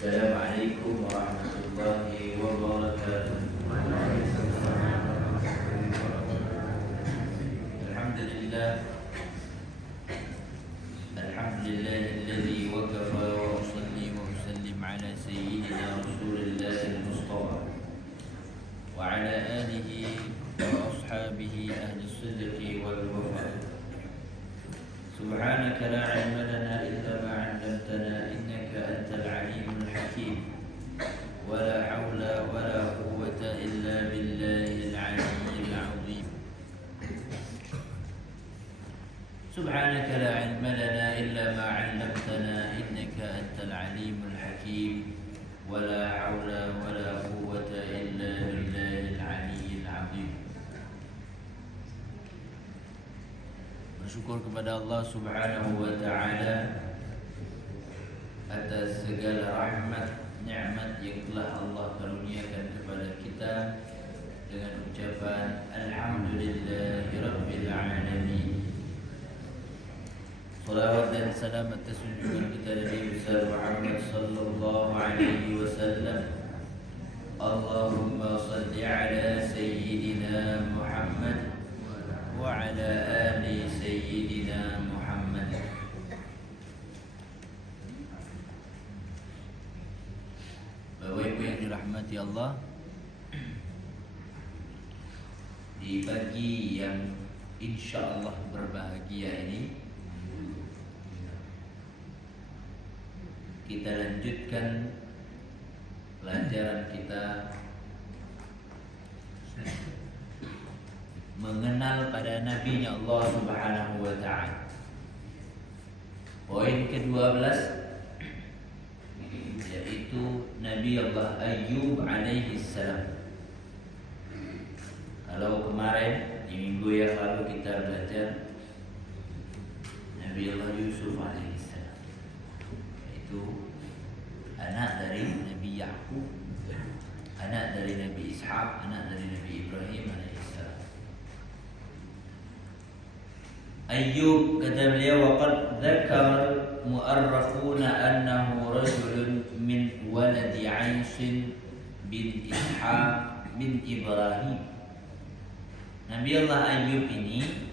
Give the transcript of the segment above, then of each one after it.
Assalamualaikum warahmatullahi wabarakatuh. Alhamdulillah. Alhamdulillahilladzi waqafa wa usalli wa usallim ala sayyidina Rasulillahil Mustafa wa ala alihi wa ashabihi ahli sidqi wal wafa. Subhanaka la ilma lana illa ma 'allamtana innaka antal alimul hakim. Wa la haula wa la quwwata illa billahil aliyyil 'azim. Subhanaka la ilma lana illa ma 'allamtana innaka antal alimul hakim. Wa la haula wa la quwwata illa billahil aliyyil 'azim. Bersyukur kepada Allah Subhanahu wa taala atas segala rahmat nikmat yang telah Allah karuniakan kepada kita dengan ucapan alhamdulillahirabbil alamin. Salawat dan salam atas junjungan kita Nabi besar Muhammad sallallahu alaihi wasallam. Allahumma salli ala sayyidina Muhammad wa ala ali sayyidina Muhammad. Bapak Ibu yang dirahmati Allah, di pagi yang insya Allah berbahagia ini kita lanjutkan pelajaran kita mengenal pada Nabi-Nya Allah Subhanahu wa taala. Poin ke-12 yaitu Nabi Allah Ayyub alaihi salam. Kalau kemarin di minggu yang lalu kita belajar Nabi Allah Yusuf alaihi salam, yaitu anak dari Nabi Ya'qub, anak dari Nabi Ishaq, anak dari Nabi Ibrahim alaihi salam. Ayyub kata beliau, waqad dzakara mu'arrakhuna annahu rajulun min waladi Aish bin Ishaq bin Ibrahim. Nabi Allah Ayyub ini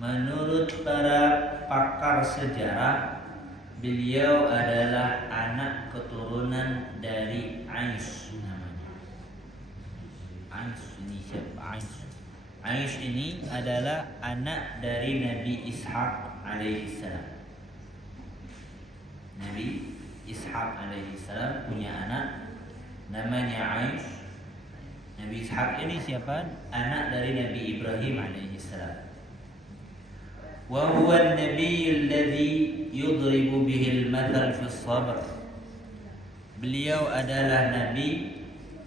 menurut para pakar sejarah, beliau adalah anak keturunan dari Aish namanya. Aish ini siapa? Aish ini adalah anak dari Nabi Ishaq alaihissalam. Nabi Ishaq alaihissalam punya anak namanya Aish. Nabi Ishaq ini siapa? Anak dari Nabi Ibrahim alaihissalam. Wa huwa an-nabiy alladhi yudribu bihi al-mathal fi as-sabr. Beliau adalah nabi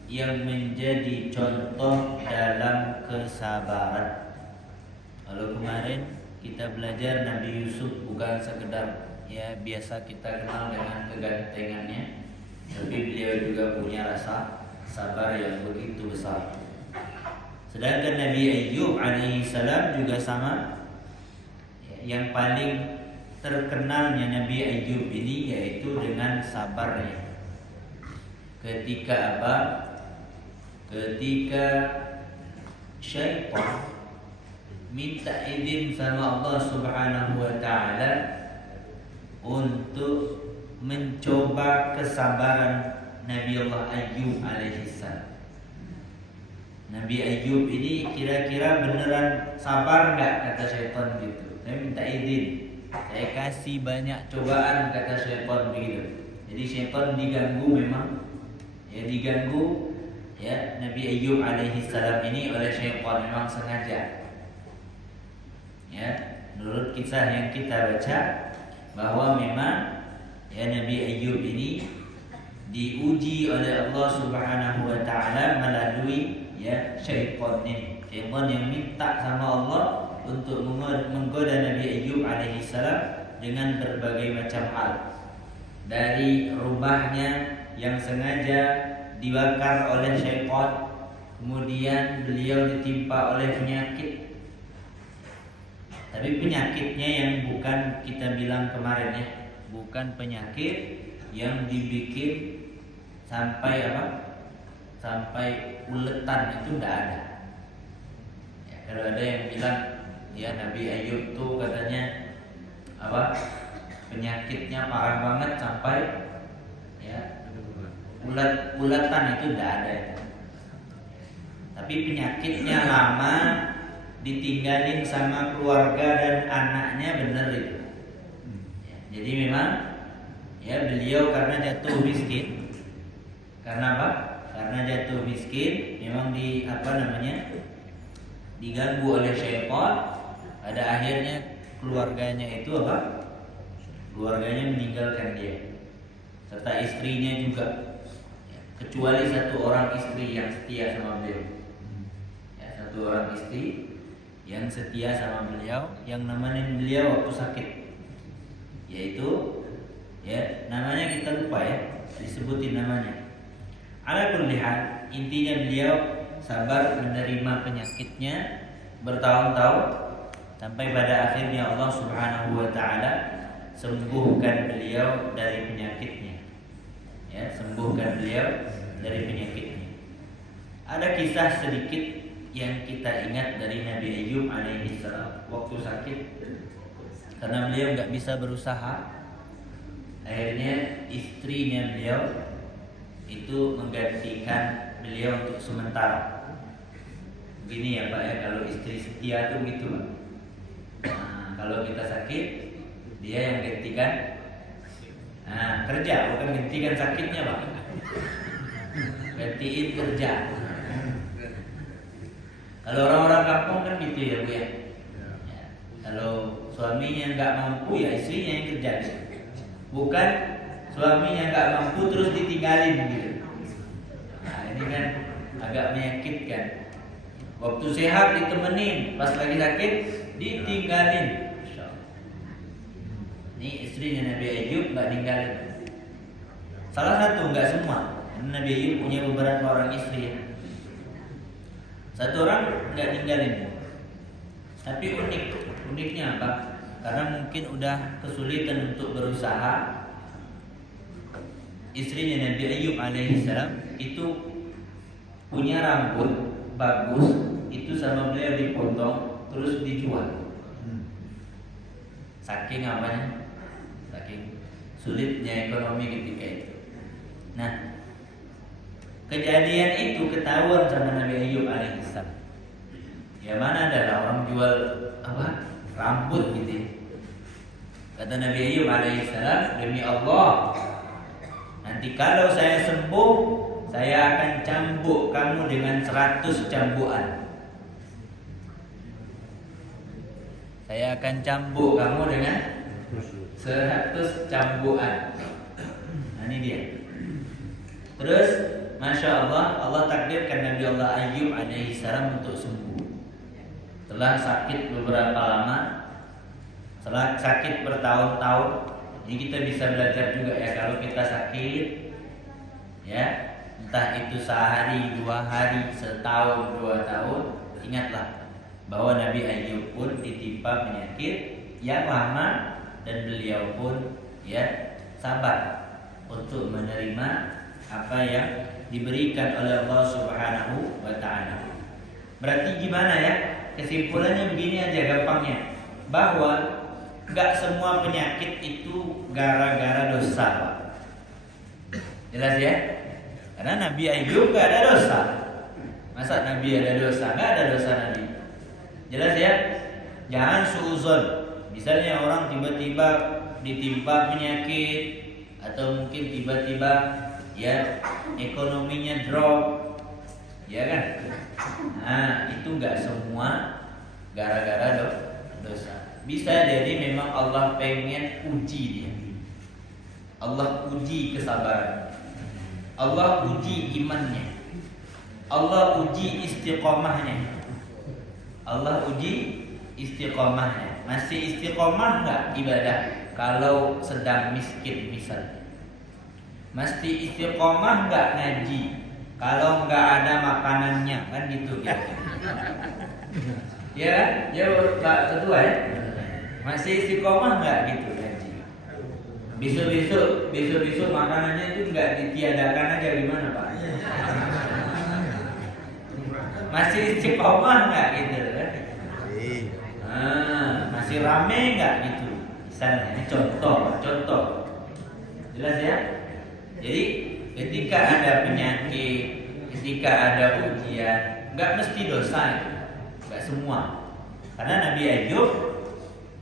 yang menjadi contoh dalam kesabaran. Kalau kemarin kita belajar Nabi Yusuf bukan sekedar ya biasa kita kenal dengan kegantengannya, tapi beliau juga punya rasa sabar yang begitu besar. Sedangkan Nabi Ayyub alaihissalam juga sama. Yang paling terkenalnya Nabi Ayyub ini yaitu dengan sabarnya. Ketika apa? Ketika syaitan minta izin sama Allah Subhanahu wa taala untuk mencoba kesabaran Nabi Allah Ayyub alaihissalam. Nabi Ayyub ini kira-kira beneran sabar enggak, kata syaitan gitu. Saya minta izin, saya kasih banyak cobaan, kata syaitan begitu. Jadi syaitan diganggu memang, ya diganggu ya Nabi Ayyub alaihissalam ini oleh syaitan memang sengaja. Ya, menurut kisah yang kita baca bahwa memang ya Nabi Ayyub ini diuji oleh Allah Subhanahu wa taala melalui ya syaitan ini. Syaitan yang minta sama Allah untuk menggoda Nabi Ayyub alaihissalam dengan berbagai macam hal. Dari rumahnya yang sengaja dibakar oleh syaitan, kemudian beliau ditimpa oleh penyakit. Tapi penyakitnya yang bukan kita bilang kemarin ya, bukan penyakit yang dibikin sampai apa? Sampai uletan itu tidak ada. Ya, kalau ada yang bilang ya Nabi Ayub tuh katanya apa? Penyakitnya parah banget sampai ya uletan itu tidak ada itu. Tapi penyakitnya lama, ditinggalin sama keluarga dan anaknya, benar itu. Ya, jadi memang ya beliau karena jatuh miskin. Karena apa? Karena jatuh miskin, memang diganggu oleh syaitan. Pada akhirnya keluarganya itu apa? Keluarganya meninggalkan dia, serta istrinya juga. Ya, kecuali satu orang istri yang setia sama beliau. Ya, satu orang istri yang setia sama beliau, yang nemenin beliau waktu sakit, yaitu ya namanya kita lupa ya, disebutin namanya. Ala kulli hal, intinya beliau sabar menerima penyakitnya bertahun-tahun sampai pada akhirnya Allah Subhanahu wa taala sembuhkan beliau dari penyakitnya. Ya, sembuhkan beliau dari penyakitnya. Ada kisah sedikit yang kita ingat dari Nabi Ayub alaihi salam waktu sakit, karena beliau nggak bisa berusaha. Akhirnya istrinya beliau itu menggantikan beliau untuk sementara. Begini ya Pak ya, kalau istri setia tuh gitu Pak. Nah, kalau kita sakit, dia yang gantikan. Nah, kerja, bukan gantikan sakitnya Pak. Gantiin kerja. Kalau orang-orang kampung kan gitu ya Bu ya. Ya, kalau suaminya nggak mampu ya istrinya yang kerja. Bukan suaminya nggak mampu terus ditinggalin gitu. Nah ini kan agak menyakitkan. Waktu sehat ditemenin, pas lagi sakit ditinggalin. Ini istrinya Nabi Ayub nggak tinggalin. Salah satu, nggak semua. Nabi Ayub punya beberapa orang istri. Satu orang nggak tinggalin. Tapi uniknya apa? Karena mungkin udah kesulitan untuk berusaha. Istrinya Nabi Ayub alaihissalam itu punya rambut bagus, itu sama beliau dipotong terus dijual. Saking apanya? Saking sulitnya ekonomi ketika itu. Nah, kejadian itu ketahuan sama Nabi Ayub alaihissalam. Ya mana ada orang jual apa? Rambut gitu. Kata Nabi Ayub alaihissalam, demi Allah, nanti kalau saya sembuh, saya akan cambuk kamu dengan 100 cambukan. Saya akan cambuk kamu dengan 100 cambukan. Nah ini dia. Terus, Masya Allah, Allah takdirkan Nabi Allah Ayub alaihissalam untuk sembuh. Setelah sakit beberapa lama, setelah sakit bertahun-tahun, ini kita bisa belajar juga ya, kalau kita sakit, ya entah itu sehari, 2 hari, setahun, 2 tahun, ingatlah bahwa Nabi Ayub pun ditimpa penyakit yang lama dan beliau pun ya sabar untuk menerima apa yang diberikan oleh Allah Subhanahu wa taala. Berarti gimana ya? Kesimpulannya begini aja gampangnya, bahwa gak semua penyakit itu gara-gara dosa, Pak. Jelas ya? Karena Nabi Ayub gak ada dosa. Masa Nabi ada dosa? Gak ada dosa Nabi. Jelas ya? Jangan suuzon. Misalnya orang tiba-tiba ditimpa penyakit, atau mungkin tiba-tiba ya ekonominya drop, ya kan? Nah itu gak semua gara-gara dosa. Bisa jadi memang Allah pengen uji dia. Allah uji kesabaran, Allah uji imannya, Allah uji istiqomahnya, Allah uji istiqomahnya. Masih istiqomah nggak ibadah kalau sedang miskin misalnya? Masih istiqomah nggak ngaji kalau nggak ada makanannya, kan gitu ya? Ya Pak Ketua ya. Masih istiqomah nggak gitu ngaji? besok makanannya itu nggak ditiadakan aja gimana Pak? Masih istiqomah nggak gitu kan? Masih rame nggak gitu? Misalnya ini contoh, jelas ya? Jadi ketika ada penyakit, ketika ada ujian, nggak mesti dosa, nggak semua. Karena Nabi Ayub,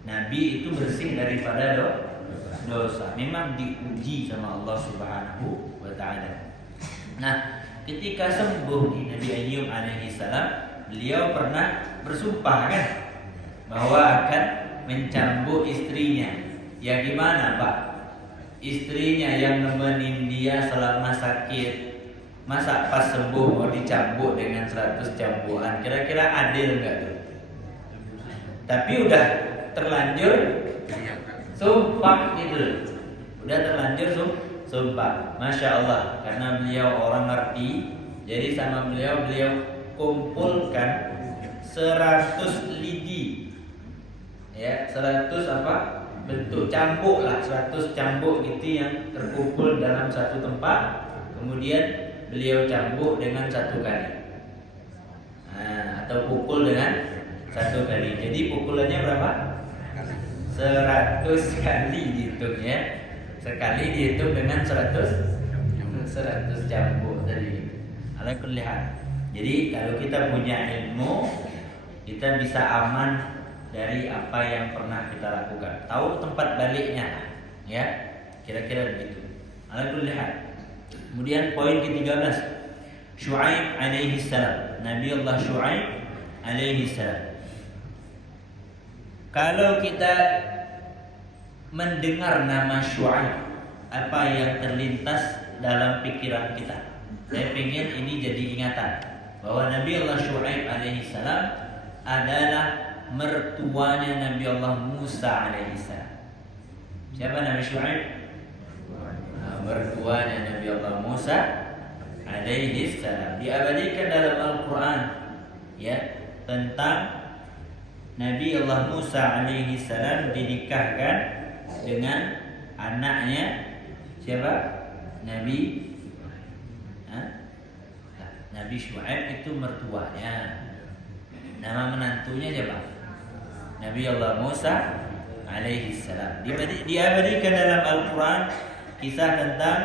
Nabi itu bersih daripada dosa. Memang diuji sama Allah Subhanahu wa Ta'ala. Nah, ketika sembuh di Nabi Ayub alaihi salam, beliau pernah bersumpah kan bahwa akan mencambuk istrinya. Ya gimana Pak? Istrinya yang nemenin dia selama sakit, masa pas sembuh mau dicambuk dengan 100 cambukan? Kira-kira adil nggak tuh? Tapi udah terlanjur sumpah gitu. Udah terlanjur sumpah. Masya Allah, karena beliau orang ngerti. Jadi sama beliau kumpulkan 100 lidi. Ya, 100 apa? Bentuk cambuk lah, 100 cambuk gitu yang terkumpul dalam satu tempat. Kemudian beliau cambuk dengan 1 kali. Atau pukul dengan 1 kali. Jadi pukulannya berapa? 100 kali dihitung ya. Sekali dihitung dengan 100 cambuk tadi. Ala kulli hal. Jadi kalau kita punya ilmu, kita bisa aman dari apa yang pernah kita lakukan. Tahu tempat baliknya, ya. Kira-kira begitu. Ala kulli hal. Kemudian poin ke-13, Syuaib alaihi salam. Nabi Allah Syuaib alaihi salam. Kalau kita mendengar nama Syuaib, apa yang terlintas dalam pikiran kita? Saya ingin ini jadi ingatan bahwa Nabi Allah Syuaib alaihi salam adalah mertuanya Nabi Allah Musa alaihi salam. Siapa Nabi Syuaib? Mertuanya Nabi Allah Musa alaihi salam. Diabadikan dalam Al-Quran ya, tentang Nabi Allah Musa alaihi salam dinikahkan dengan anaknya siapa? Nabi Syuaib itu mertuanya. Nama menantunya siapa? Nabi Allah Musa alaihi salam. Diabadikan dalam Al-Quran kisah tentang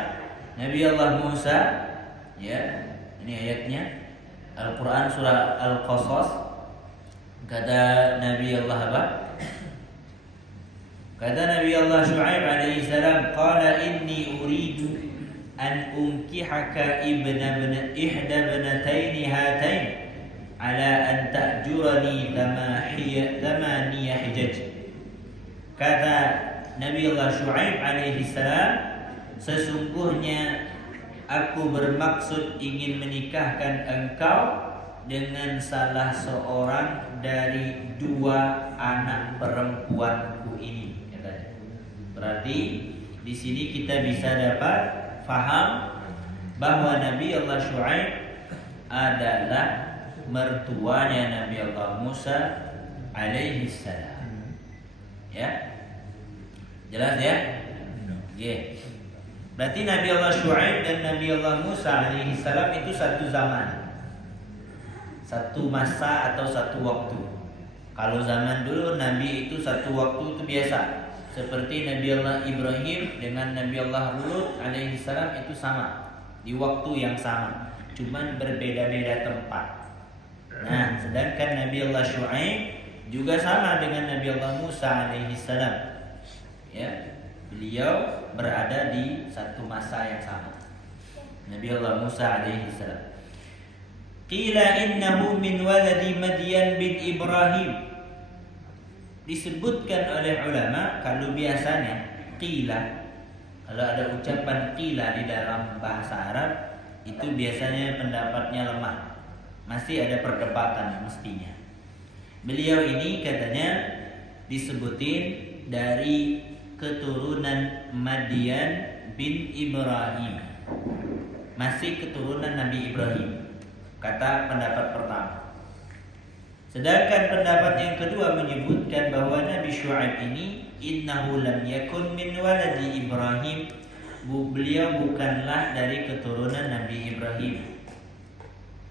Nabi Allah Musa ya. Ini ayatnya Al-Quran surah Al-Qasas. Kata Nabi Allah apa? Kata Nabi Allah Syuaib alaihi salam, qala inni uridu an unkihaka ihda banataini hatain ala an ta'jurani thamaniya hijaj. Kata Nabi Allah Syuaib alaihi salam, sesungguhnya aku bermaksud ingin menikahkan engkau dengan salah seorang dari 2 anak perempuanku ini, katanya. Berarti di sini kita bisa dapat faham bahwa Nabi Allah Syuaib adalah mertuanya Nabi Allah Musa alaihi salam. Ya. Jelas ya? Yeah. Berarti Nabi Allah Syuaib dan Nabi Allah Musa alaihi salam itu satu zaman, satu masa atau satu waktu. Kalau zaman dulu Nabi itu satu waktu itu biasa. Seperti Nabi Allah Ibrahim dengan Nabi Allah Lut alaihi salam itu sama, di waktu yang sama, cuman berbeda-beda tempat. Nah, sedangkan Nabi Allah Syuaib juga sama dengan Nabi Allah Musa alaihi salam. Ya, beliau berada di satu masa yang sama. Nabi Allah Musa alaihi salam. Qila innahu min waladi Madyan bin Ibrahim. Disebutkan oleh ulama, kalau biasanya qila, kalau ada ucapan qila di dalam bahasa Arab, itu biasanya pendapatnya lemah. Masih ada perdebatan mestinya. Beliau ini katanya disebutin dari keturunan Madyan bin Ibrahim. Masih keturunan Nabi Ibrahim. Kata pendapat pertama. Sedangkan pendapat yang kedua menyebutkan bahwa Nabi Syuaib ini innahu lam yakun min waladi Ibrahim. Beliau bukanlah dari keturunan Nabi Ibrahim.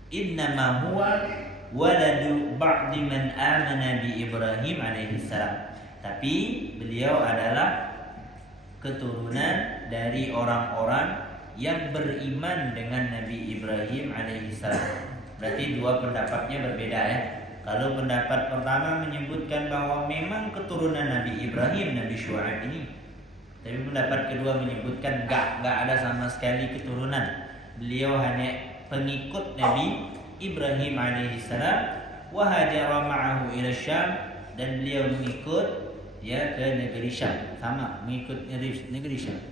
Innama huwa waladu ba'di man amana bi Ibrahim alaihi salam. Tapi beliau adalah keturunan dari orang-orang yang beriman dengan Nabi Ibrahim alaihi salam. Berarti dua pendapatnya berbeda ya. Kalau pendapat pertama menyebutkan bahwa memang keturunan Nabi Ibrahim, Nabi Syuaib ini. Tapi pendapat kedua menyebutkan enggak ada sama sekali keturunan. Beliau hanya pengikut Nabi Ibrahim alaihissalam. Wa hajara ma'ahu ila Syam, dan beliau mengikut ya ke negeri Syam. Sama, mengikut negeri Syam.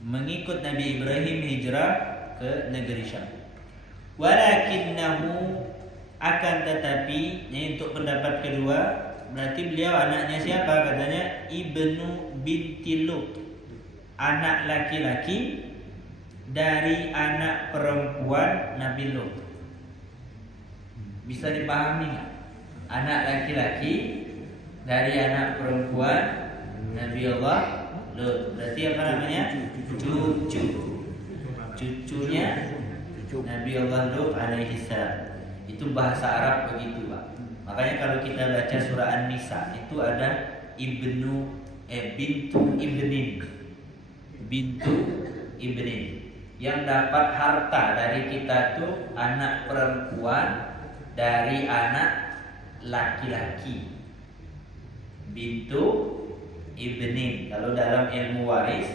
Mengikut Nabi Ibrahim hijrah ke negeri Syam. Walakinnahu, akan tetapi, ini untuk pendapat kedua, berarti beliau anaknya siapa? Katanya Ibnu binti Lut, anak laki-laki dari anak perempuan Nabi Lut. Bisa dipahami nggak? Anak laki-laki dari anak perempuan Nabi Allah Lut. Berarti apa namanya? Cucunya Nabi Allah Lut alaihi salam. Itu bahasa Arab begitu, Pak. Makanya kalau kita baca surah An-Nisa itu ada bintu ibnin yang dapat harta dari kita tuh anak perempuan dari anak laki-laki. Bintu ibnin, kalau dalam ilmu waris,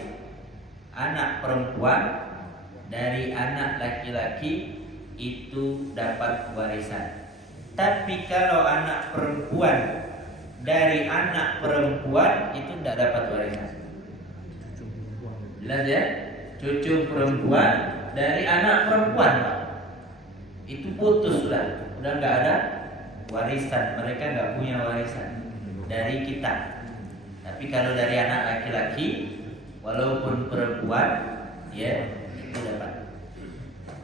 anak perempuan dari anak laki-laki itu dapat warisan. Tapi kalau anak perempuan dari anak perempuan itu tidak dapat warisan. Jelas ya? Cucu perempuan dari anak perempuan, Pak. Itu putus sudah nggak ada warisan. Mereka nggak punya warisan dari kita. Tapi kalau dari anak laki-laki, walaupun perempuan, ya itu dapat.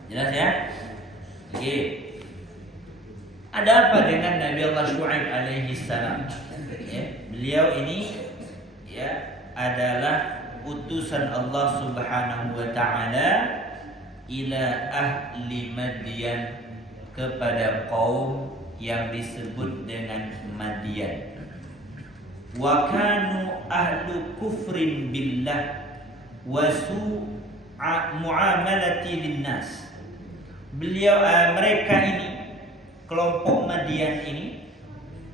Jelas ya? Oke. Ada apa dengan Nabi Allah Syuaib alaihi salam? Ya, beliau ini ya adalah utusan Allah Subhanahu wa taala ila ahli Madyan, kepada kaum yang disebut dengan Madyan. Wa kanu ahlu kufrin billah wa su'a muamalati linnas. Beliau mereka ini, kelompok Madyan ini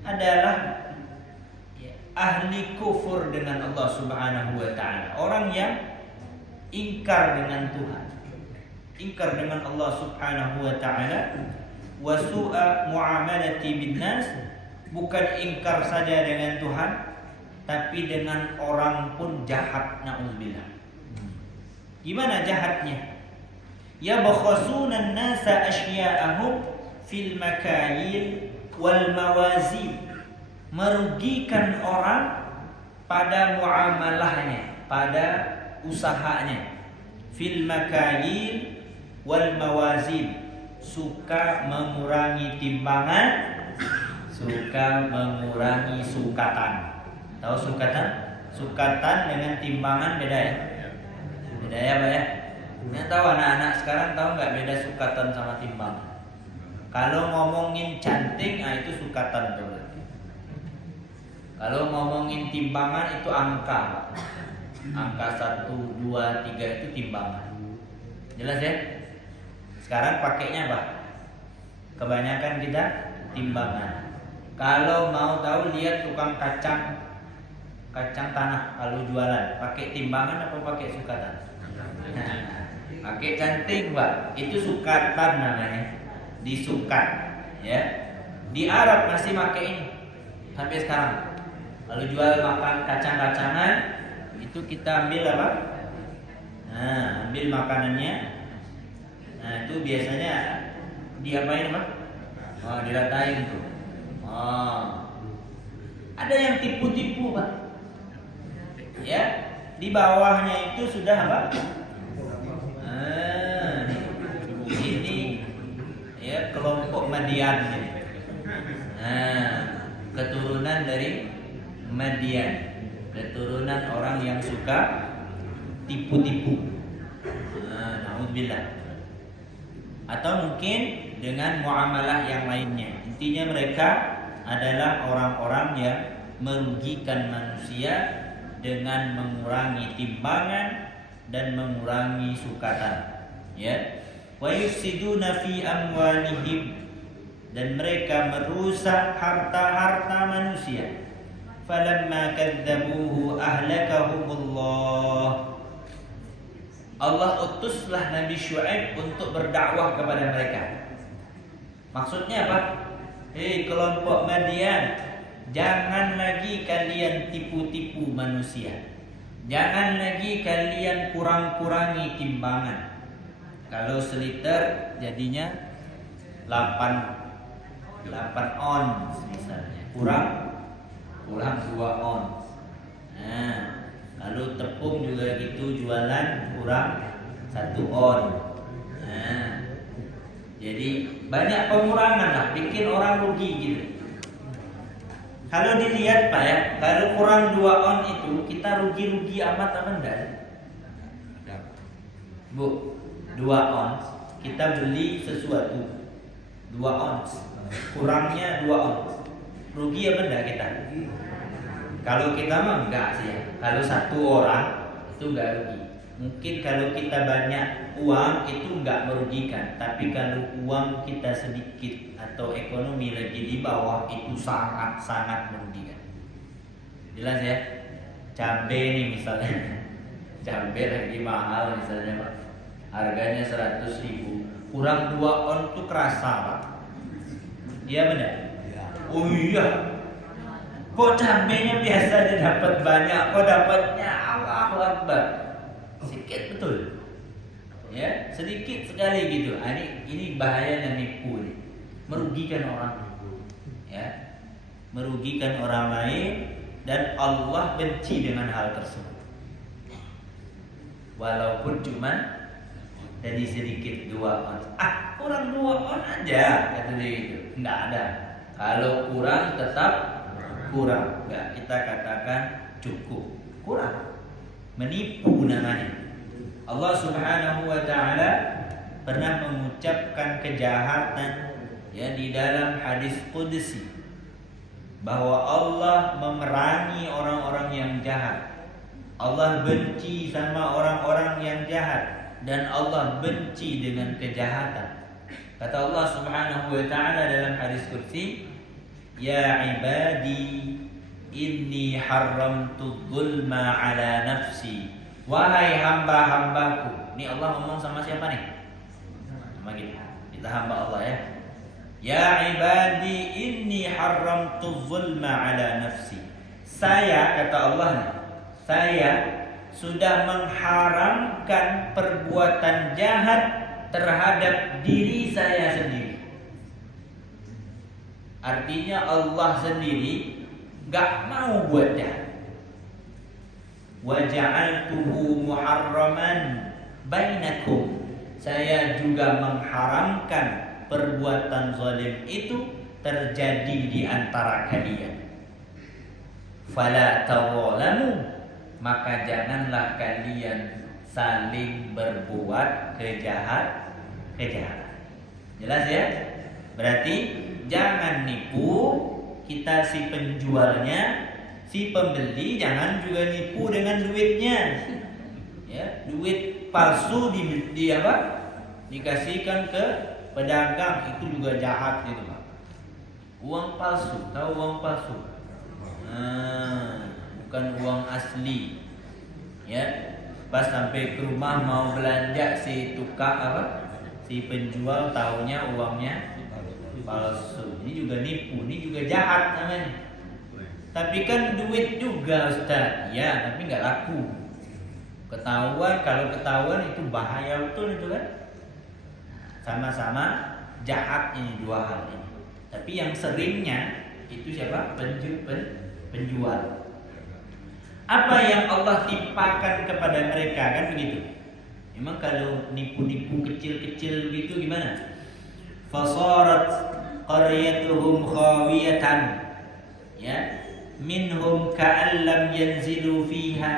adalah ahli kufur dengan Allah Subhanahu wa taala, orang yang ingkar dengan Tuhan, ingkar dengan Allah Subhanahu wa taala. Wa su'a muamalati binnas, bukan ingkar saja dengan Tuhan, tapi dengan orang pun jahat, na'udzubillah. Gimana jahatnya? Yabkhasuna an-nasa asya'ahum fil makayil wal mawazin, merugikan orang pada muamalahnya, pada usahanya. Fil makayil wal mawazin, suka mengurangi timbangan, suka mengurangi sukatan. Tahu sukatan? Sukatan dengan timbangan beda ya? Beda ya, Pak ya? Nggak tahu anak-anak sekarang tahu nggak beda sukatan sama timbangan? Kalau ngomongin cantik, itu sukatan tuh. Kalau ngomongin timbangan itu angka, Pak. Angka 1, 2, 3 itu timbangan. Jelas ya? Sekarang pakainya apa? Kebanyakan kita timbangan. Kalau mau tahu, lihat tukang kacang tanah kalau jualan, pakai timbangan apa pakai sukatan? Pakai cantik, Pak. Itu sukatan namanya. Disukat, ya. Di Arab masih pakai ini sampai sekarang. Kalau jual makan kacang-kacangan, itu kita ambil apa? Nah, ambil makanannya. Nah, itu biasanya diapain, Pak? Oh, diratain tuh. Oh. Ada yang tipu-tipu, Pak. Ya, di bawahnya itu sudah apa? Ini ya kelompok Madyan ini. dari Madian, keturunan orang yang suka tipu-tipu. Naudzubillah. Atau mungkin dengan muamalah yang lainnya. Intinya mereka adalah orang-orang yang merugikan manusia dengan mengurangi timbangan dan mengurangi sukatan. Ya. Wa yufsiduna fi amwalihim, dan mereka merusak harta-harta manusia. Falamma kadzabuhu ahlakahumullah. Allah utuslah Nabi Syuaib untuk berdakwah kepada mereka. Maksudnya apa? Hei kelompok Madian, jangan lagi kalian tipu-tipu manusia. Jangan lagi kalian kurang-kurangi timbangan. Kalau seliter jadinya 8 ons misalnya. Kurang 2 ons. Nah, kalau tepung juga gitu, jualan kurang 1 on. Nah, jadi banyak pengurangan lah, bikin orang rugi gitu. Kalau dilihat Pak ya, kalau kurang 2 on itu kita rugi-rugi amat apa enggak? Bu, 2 ons kita beli sesuatu 2 ons, kurangnya 2 ons, rugi apa enggak kita? Kalau kita mah enggak sih ya. Kalau satu orang itu enggak rugi. Mungkin kalau kita banyak uang itu enggak merugikan, tapi kalau uang kita sedikit atau ekonomi lagi di bawah itu sangat-sangat merugikan. Jelas ya? Cabai nih misalnya, cabai lagi mahal misalnya Pak, harganya 100.000, kurang 2 on tuh kerasa Pak. Iya benar? Oh iya. Kok cabenya biasanya dapat banyak, kok dapatnya Allahu Akbar sedikit, betul? Ya, sedikit sekali gitu. Ini bahayanya nipu nih. Merugikan orang. Ya. Merugikan orang lain dan Allah benci dengan hal tersebut. Walaupun cuma jadi sedikit 2 on. Kurang 2 on aja kata dia gitu. Enggak ada. Kalau kurang tetap kurang, enggak kita katakan cukup. Kurang, menipu namanya. Allah Subhanahu wa taala pernah mengucapkan kejahatan ya di dalam hadis qudsi bahwa Allah memerangi orang-orang yang jahat. Allah benci sama orang-orang yang jahat dan Allah benci dengan kejahatan. Kata Allah Subhanahu wa taala dalam hadis qudsi, ya ibadi inni haramtu dzulma ala nafsi. Wahai hamba-hambaku. Ini Allah ngomong sama siapa nih? Sama kita. Kita hamba Allah ya. Ya ibadi inni haramtu dzulma ala nafsi. Saya, kata Allah nih, saya sudah mengharamkan perbuatan jahat terhadap diri saya sendiri. Artinya Allah sendiri gak mau buat jahat. Wa ja'altuhu muharraman bainakum. Saya juga mengharamkan perbuatan zalim itu terjadi di antara kalian. Fala tadzalamu, maka janganlah kalian saling berbuat kejahatan. Jelas ya? Berarti jangan nipu, kita si penjualnya, si pembeli jangan juga nipu dengan duitnya. Ya, duit palsu di apa? Dikasihkan ke pedagang, itu juga jahat gitu, Pak. Uang palsu, tahu uang palsu? Bukan uang asli. Ya, pas sampai ke rumah mau belanja si tukang apa? Si penjual taunya uangnya palsu. Ini juga nipu, ini juga jahat namanya. Tapi kan duit juga Ustaz. Ya, tapi nggak laku. Ketahuan, kalau ketahuan itu bahaya betul itu kan. Sama-sama jahat ini dua hal ini. Tapi yang seringnya itu siapa? Penjual. Apa yang Allah timpakan kepada mereka kan begitu. Memang kalau nipu-nipu kecil-kecil begitu gimana? Fasarat qaryatuhum khawiyatan. Ya. minhum ka'an lam yanzilu fiha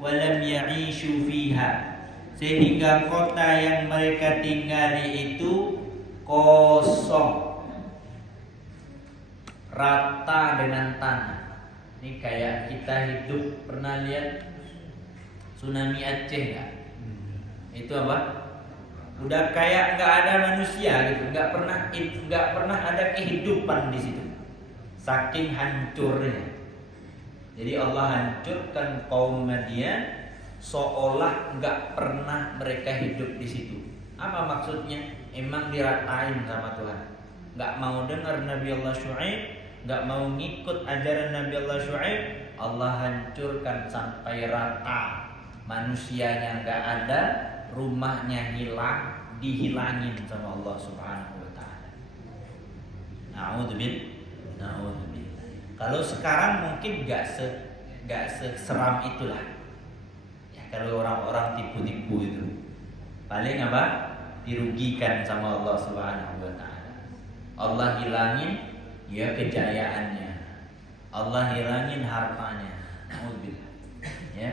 wa lam ya'ishu fiha. Sehingga kota yang mereka tinggali itu kosong, rata dengan tanah. Ini kayak kita hidup, pernah lihat tsunami Aceh nggak? Itu apa? Udah kayak nggak ada manusia gitu, nggak pernah ada kehidupan di situ. Saking hancurnya. Jadi Allah hancurkan kaum Madian seolah nggak pernah mereka hidup di situ. Apa maksudnya? Emang diratain sama Tuhan. Nggak mau dengar Nabi Allah Syuaib, nggak mau ngikut ajaran Nabi Allah Syuaib, Allah hancurkan sampai rata. Manusianya nggak ada, rumahnya hilang, dihilangin sama Allah Subhanahu wa taala. Na'udzubillah. Kalau sekarang mungkin nggak seseram itulah. Ya, kalau orang-orang tipu-tipu itu paling apa? Dirugikan sama Allah Subhanahu wa taala. Allah hilangin ya kejayaannya. Allah hilangin hartanya. Na'udzubillah. Ya.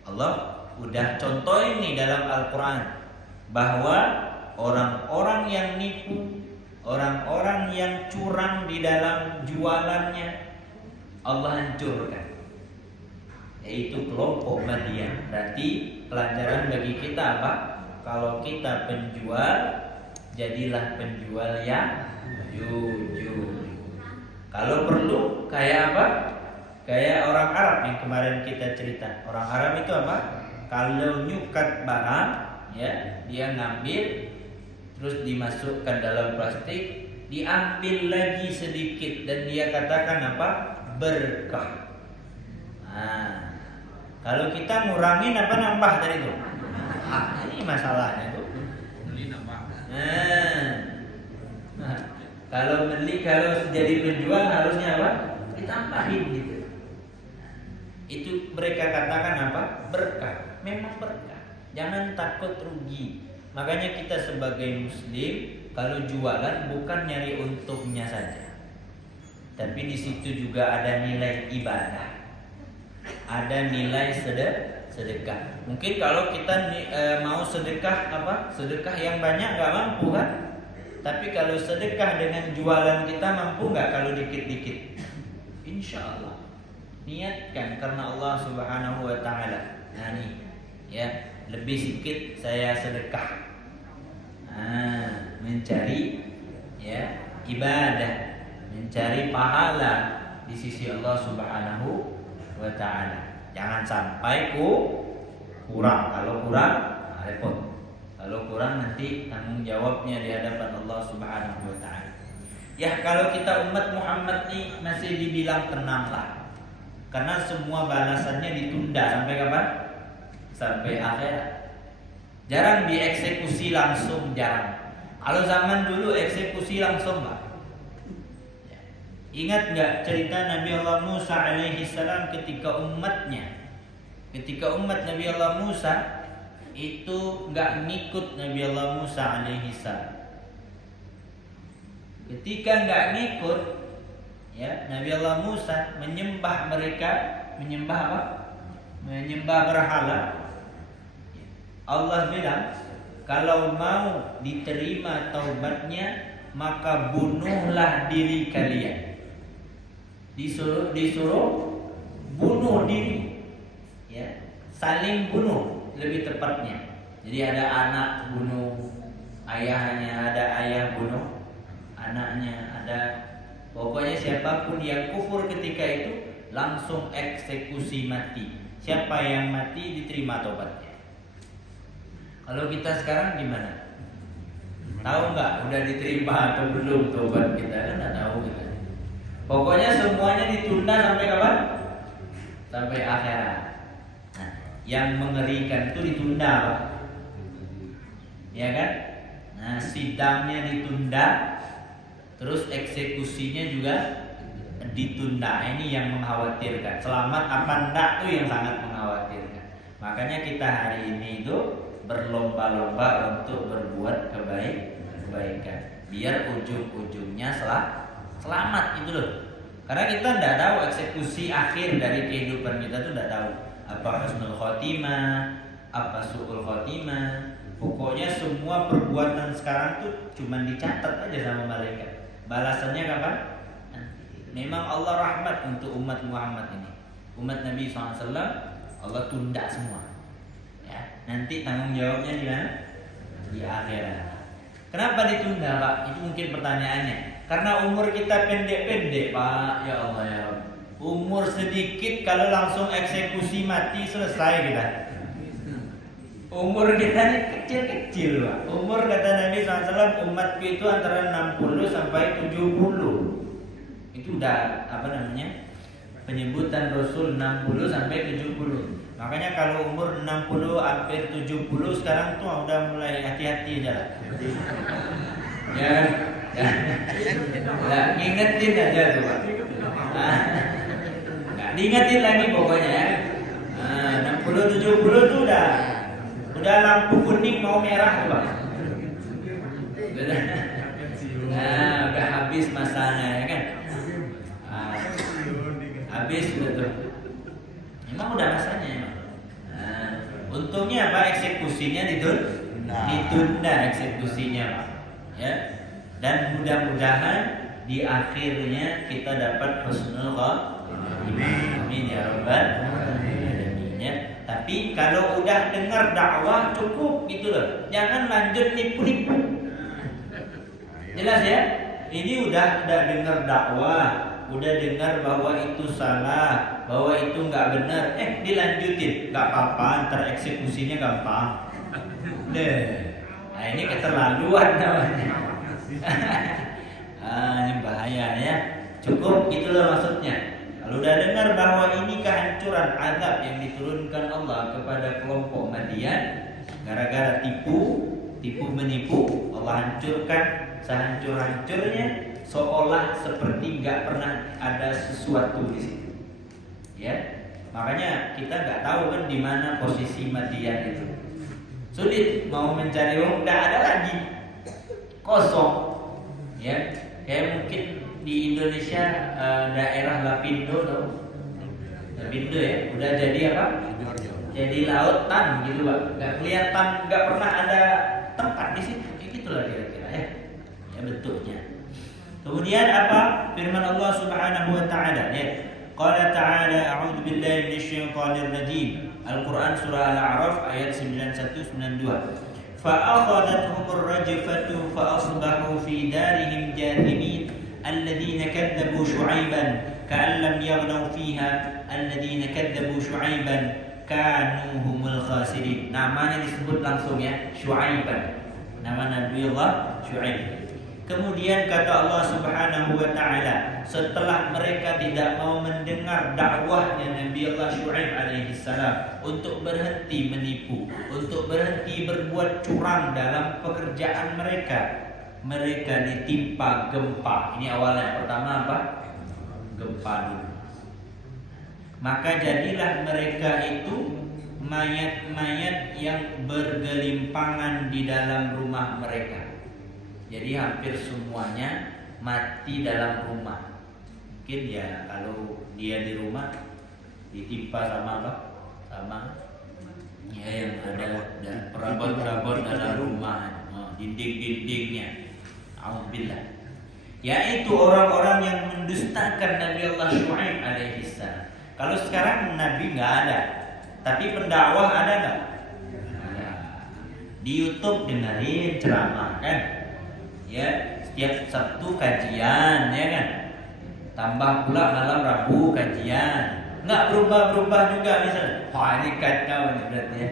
Allah udah contohin nih dalam Al-Quran bahwa orang-orang yang nipu, orang-orang yang curang di dalam jualannya, Allah hancurkan. Yaitu kelompok Madian. Berarti pelajaran bagi kita apa? Kalau kita penjual, jadilah penjual yang jujur. Kalau perlu kayak apa? Kayak orang Arab yang kemarin kita cerita. Orang Arab itu apa? Kalau nyukat barang, ya, dia ngambil terus dimasukkan dalam plastik, diambil lagi sedikit dan dia katakan apa? Berkah. Nah, kalau kita ngurangin apa nambah dari itu? Ini masalahnya tuh. Beli nambah. Nah, kalau jadi penjual harusnya apa? Ditambahin gitu. Itu mereka katakan apa? Berkah. Memang berkah. Jangan takut rugi. Makanya kita sebagai muslim kalau jualan bukan nyari untungnya saja, tapi di situ juga ada nilai ibadah, ada nilai sedekah. Mungkin kalau kita mau sedekah apa? Sedekah yang banyak nggak mampu kan? Tapi kalau sedekah dengan jualan kita mampu nggak? Kalau dikit-dikit, insya Allah. Niatkan karena Allah Subhanahu wa taala. Nah nih, ya, lebih sedikit saya sedekah. Mencari ya ibadah, mencari pahala di sisi Allah Subhanahu wa taala. Jangan sampai kurang. Kalau kurang repot. Kalau kurang nanti tanggung jawabnya di hadapan Allah Subhanahu wa taala. Ya, kalau kita umat Muhammad nih masih dibilang tenanglah. Karena semua balasannya ditunda sampai kapan? Sampai akhirat. Jarang dieksekusi langsung, jarang. Kalau zaman dulu eksekusi langsung Pak. Ingat nggak cerita Nabi Allah Musa alaihi salam ketika umat Nabi Allah Musa itu nggak ngikut Nabi Allah Musa alaihi salam. Ketika nggak ngikut, ya, Nabi Allah Musa menyembah mereka, menyembah apa? Menyembah berhala. Allah bilang, kalau mau diterima taubatnya, maka bunuhlah diri kalian. Disuruh bunuh diri, ya, saling bunuh lebih tepatnya. Jadi ada anak bunuh ayahnya, ada ayah bunuh anaknya, ada. Pokoknya siapapun yang kufur ketika itu langsung eksekusi mati. Siapa yang mati diterima tobatnya. Kalau kita sekarang gimana? Tahu nggak udah diterima atau belum tobat kita? Kan nggak tahu kita. Pokoknya semuanya ditunda sampai kapan? Sampai akhirat. Nah, yang mengerikan itu ditunda, Pak. Ya kan? Nah, sidangnya ditunda. Terus eksekusinya juga ditunda. Ini yang mengkhawatirkan. Selamat apa enggak tuh yang sangat mengkhawatirkan. Makanya kita hari ini itu berlomba-lomba untuk berbuat kebaikan. Biar ujung-ujungnya selamat itu loh. Karena kita tidak tahu eksekusi akhir dari kehidupan kita tuh tidak tahu. Apa husnul khotimah, apa su'ul khotimah. Pokoknya semua perbuatan sekarang tuh cuma dicatat aja sama malaikat. Balasannya kapan? Memang Allah rahmat untuk umat Muhammad ini. Umat Nabi SAW Allah tunda semua. Ya, nanti tanggung jawabnya di mana? Di akhirat. Kenapa ditunda, Pak? Itu mungkin pertanyaannya. Karena umur kita pendek-pendek, Pak. Ya Allah ya Rabb. Umur sedikit kalau langsung eksekusi mati selesai kita. Umur kita ini kecil-kecil, Pak. Umur kata Nabi SAW umatku itu antara 60 sampai 70. Itu udah apa namanya? Penyebutan Rasul 60 sampai 70. Makanya kalau umur 60 hampir 70 sekarang tuh udah mulai hati-hati aja lah. Ya. Lah, ngingetin aja tuh, Pak. Nggak diingetin lagi pokoknya ya. 60 70 tuh udah lampu kuning mau merah tuh, Pak. Udah habis masanya ya kan? Habis betul. Emang udah masanya emang. Untungnya apa? Eksekusinya ditunda eksekusinya, Pak. Ya. Dan mudah-mudahan di akhirnya kita dapat husnul khotimah. Amin ya rabbal alamin. Ya. Tapi kalau udah dengar dakwah cukup gitu loh. Jangan lanjut nipu-nipu. Jelas ya? Ini udah dengar dakwah, udah dengar bahwa itu salah, bahwa itu nggak benar. Dilanjutin, nggak apa-apa, ntar eksekusinya gampang. Nah ini keterlaluan namanya. Ini bahaya ya. Cukup itulah maksudnya. Kalau udah dengar bahwa ini kehancuran azab yang diturunkan Allah kepada kelompok Madian gara-gara tipu menipu, Allah hancurkan sehancur-hancurnya seolah seperti nggak pernah ada sesuatu di situ. Ya, makanya kita nggak tahu kan di mana posisi Madian itu. Sulit mau mencari nggak ada lagi, kosong. Ya, kayak mungkin di Indonesia daerah Lapindo tuh, Lapindo ya, udah jadi apa? Jadi lautan gitu, Pak. Nggak kelihatan, nggak pernah ada tempat di situ. Kayak gitulah kira-kira ya. Ya bentuknya. Kemudian apa? Firman Allah Subhanahu wa taala ya. Qala ta'ala a'udzu billahi minasyaitonir rajim. Al-Qur'an surah Al-A'raf ayat 91-92. فأخذتهم الرجفة فأصبحوا في دارهم جاثمين الذين كذبوا شعيبا كأن لم يغنوا فيها الذين كذبوا شعيبا كانوا هم الخاسرين. Namanya disebut langsung ya, Syuaiban. Nama Nabi Allah Syuaib. Kemudian kata Allah Subhanahu wa taala, setelah mereka tidak mau mendengar dakwahnya Nabi Allah Syuaib alaihi salam untuk berhenti menipu, untuk berhenti berbuat curang dalam pekerjaan mereka, mereka ditimpa gempa. Ini awalnya, pertama apa? Gempa dulu. Maka jadilah mereka itu mayat-mayat yang bergelimpangan di dalam rumah mereka. Jadi hampir semuanya mati dalam rumah. Mungkin ya kalau dia di rumah ditimpa sama apa? Sama ya yang ada perabot-perabot dalam rumah, dinding-dindingnya. Alhamdulillah. Yaitu orang-orang yang mendustakan Nabi Allah Syuaib alaihissalam. Kalau sekarang Nabi nggak ada, tapi pendakwah ada nggak? Di YouTube dengerin ceramah kan? Ya, setiap Sabtu kajian, ya kan? Tambah pula malam Rabu kajian. Nggak berubah-berubah juga misalnya. Wah ini kacau nih berarti ya.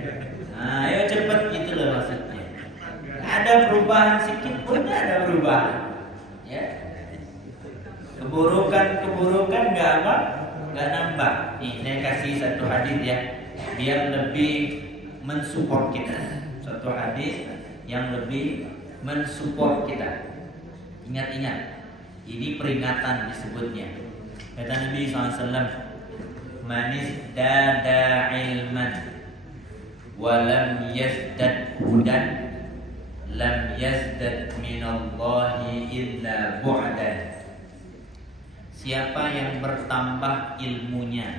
Nah, ayo cepet gitu loh maksudnya. Ada perubahan sedikit pun ada perubahan. Ya. Keburukan nggak apa? Nggak nambah. Nih, saya kasih satu hadis ya, biar lebih mensupport kita. Satu hadis yang lebih mensupport kita. Ingat-ingat, ini peringatan disebutnya. Kata Nabi SAW, manis dada ilman walam yazdad hudan lam yazdad minallahi illa bu'dan. siapa yang bertambah ilmunya,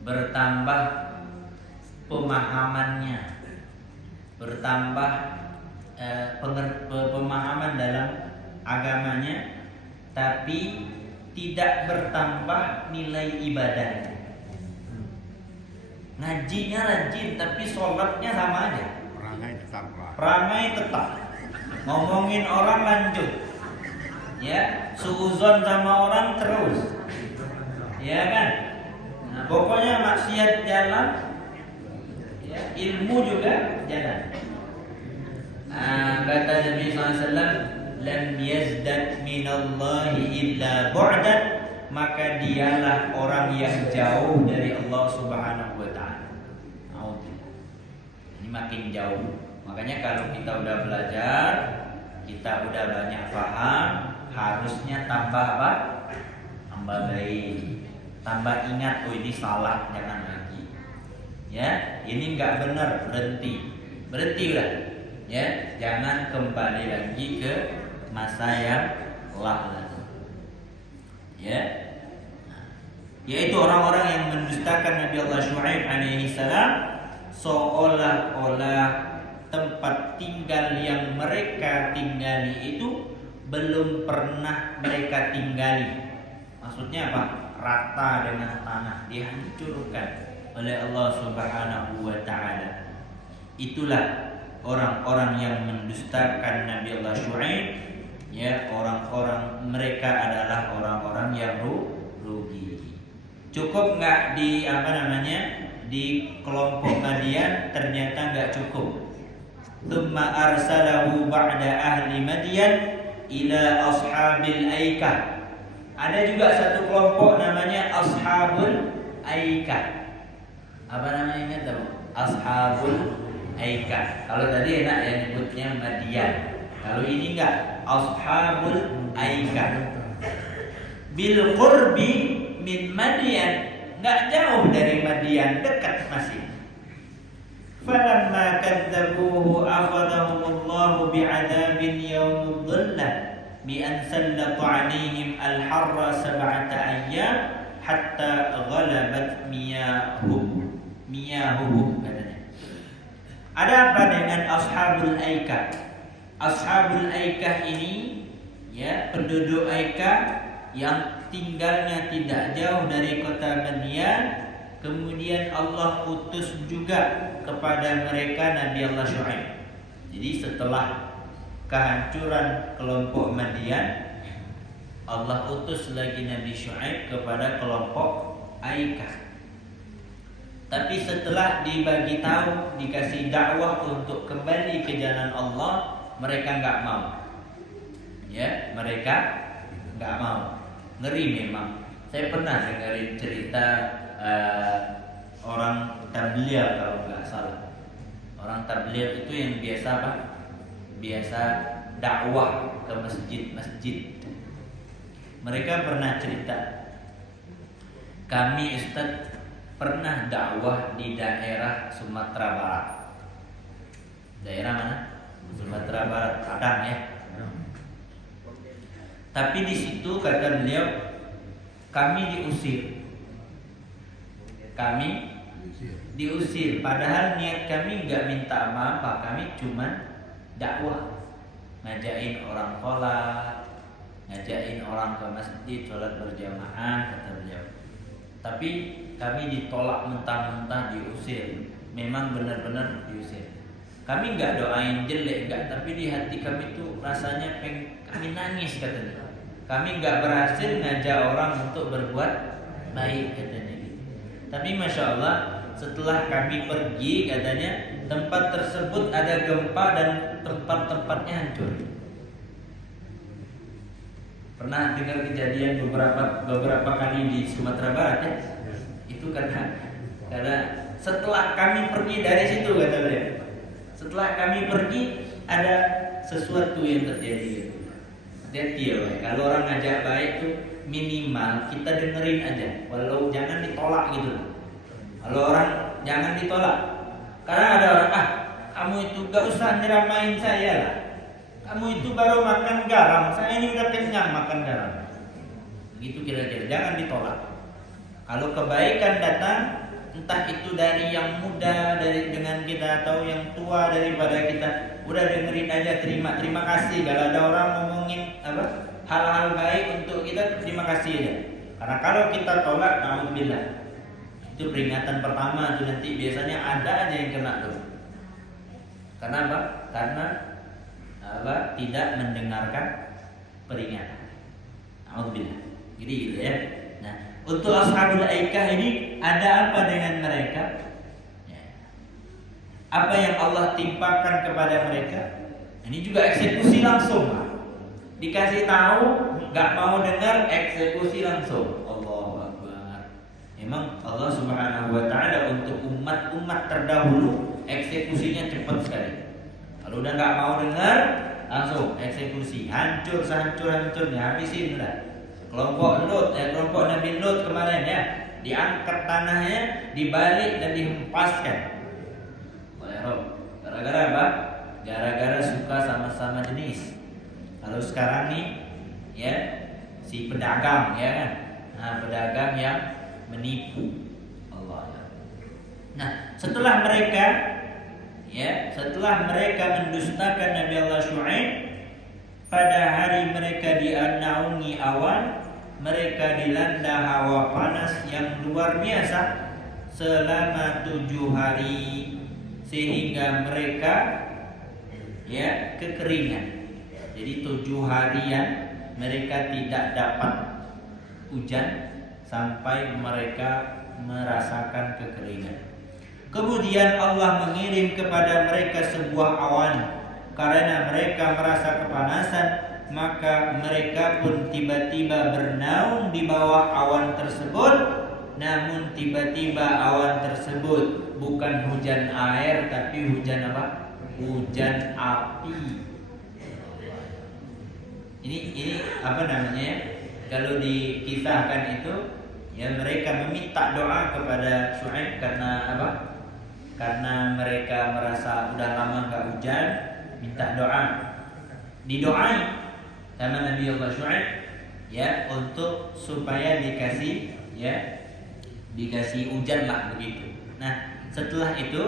bertambah pemahamannya, bertambah pemahaman dalam agamanya, tapi tidak bertambah nilai ibadahnya. Ngajinya rajin tapi sholatnya sama aja. Perangai tetap. Ngomongin orang lanjut. Ya, suuzon sama orang terus. Ya kan? Nah, pokoknya maksiat jalan, ya, ilmu juga jalan. Kata Nabi SAW, lam yazdad minallahi illa bu'dan, maka dialah orang yang jauh dari Allah Subhanahu wa taala. Ini makin jauh. Makanya kalau kita udah belajar, kita udah banyak paham, harusnya tambah apa? Tambah baik, tambah ingat, oh ini salah, jangan lagi. Ya, ini nggak benar, berhentilah. Ya, jangan kembali lagi ke masa yang lalu. Ya, yaitu orang-orang yang mendustakan Nabi Allah Syuaib alaihi salam, seolah-olah tempat tinggal yang mereka tinggali itu belum pernah mereka tinggali. Maksudnya apa? Rata dengan tanah, dihancurkan oleh Allah Subhanahu wa taala. Itulah orang-orang yang mendustakan Nabi Allah Syuaib. Ya, orang-orang mereka adalah orang-orang yang rugi. Cukup nggak di di kelompok Madian? Ternyata nggak cukup. Tsumma arsalahu ba'da ahli Madian ila ashabil aikah. Ada juga satu kelompok namanya ashabul aikah. Apa namanya, ingat tak? Ashabul aikah. Kalau tadi enak ya nyebutnya Madian. Kalau ini enggak, ashabul aikah. Bil qurbi min Madian, enggak jauh dari Madian, dekat masih. Falamma kadzabuhu akhadahumullahu bi'adzabin yaumid dhillah bi an sallata 'alaihim al-harra sab'ata ayyam hatta ghalabat miyahuhum katanya. Ada apa dengan ashabul aikah? Ashabul aikah ini, ya, penduduk aikah yang tinggalnya tidak jauh dari kota Madian. Kemudian Allah utus juga kepada mereka Nabi Allah Syuaib. Jadi setelah kehancuran kelompok Madian, Allah utus lagi Nabi Syuaib kepada kelompok Aikah. Tapi setelah dibagi tahu, dikasih dakwah untuk kembali ke jalan Allah, mereka nggak mau. Ya, mereka nggak mau. Ngeri memang. Saya pernah dengerin cerita orang tabligh, kalau nggak salah. Orang tabligh itu yang biasa apa? Biasa dakwah ke masjid-masjid. Mereka pernah cerita, kami Ustaz pernah dakwah di daerah Sumatera Barat. Daerah mana? Sumatera Barat, Padang ya. Tapi di situ kata beliau, kami diusir. Padahal niat kami nggak minta apa-apa, kami cuma dakwah, ngajain orang sholat, ngajain orang ke masjid sholat berjamaah, kata beliau. Tapi kami ditolak mentah-mentah, diusir. Memang benar-benar diusir. Kami nggak doain jelek, nggak, tapi di hati kami tuh rasanya kami nangis, katanya. Kami nggak berhasil ngajak orang untuk berbuat baik, katanya. Tapi masya Allah, setelah kami pergi, katanya, tempat tersebut ada gempa dan tempat-tempatnya hancur. Pernah dengar kejadian beberapa kali di Sumatera Barat ya? Itu karena setelah kami pergi dari situ, kata beliau, setelah kami pergi ada sesuatu yang terjadi. Hati-hati ya, kalau orang ngajak baik tuh minimal kita dengerin aja, walau jangan ditolak gitu. Kalau orang jangan ditolak, karena ada orang, kamu itu gak usah nyeramain saya lah, kamu itu baru makan garam, saya ini udah kenyang makan garam. Begitu kira-kira, jangan ditolak. Kalau kebaikan datang, entah itu dari yang muda dengan kita atau yang tua daripada kita, udah dengerin aja, terima kasih. Kalau ada orang ngomongin hal-hal baik untuk kita, terima kasih aja. Karena kalau kita tolak, alhamdulillah, itu peringatan pertama tuh, nanti biasanya ada aja yang kena tuh. Karena apa? Karena tidak mendengarkan peringatan. Alhamdulillah. Jadi gitu ya. Nah, untuk ashabul aikah ini ada apa dengan mereka? Ya. Apa yang Allah timpakan kepada mereka? Ini juga eksekusi langsung. Dikasih tahu, nggak mau dengar, eksekusi langsung. Allahu Akbar. Memang Allah Subhanahu Wa Taala untuk umat-umat terdahulu eksekusinya cepat sekali. Kalau udah nggak mau dengar, langsung eksekusi, hancur sehancur-hancurnya, habisin udah. Kelompok Nabi Lut kemarin ya, diangkat tanahnya, dibalik dan dihempaskan oleh Rob. Gara-gara apa? Gara-gara suka sama-sama jenis. Kalau sekarang nih ya, si pedagang ya kan, pedagang yang menipu Allah ya. Nah, setelah mereka mendustakan Nabi Allah Syuaib, pada hari mereka dinaungi awan, mereka dilanda hawa panas yang luar biasa selama 7 hari, sehingga mereka kekeringan. Jadi 7 harian mereka tidak dapat hujan sampai mereka merasakan kekeringan. Kemudian Allah mengirim kepada mereka sebuah awan. Karena mereka merasa kepanasan, maka mereka pun tiba-tiba bernaung di bawah awan tersebut. Namun tiba-tiba awan tersebut bukan hujan air, tapi hujan apa? Hujan api. Ini apa namanya? Kalau dikisahkan itu, ya mereka meminta doa kepada Syuaib karena apa? Karena mereka merasa udah lama nggak hujan, minta doa. Didoain sama Nabi Allah Syuaib ya, untuk supaya dikasih hujan lah begitu. Nah, setelah itu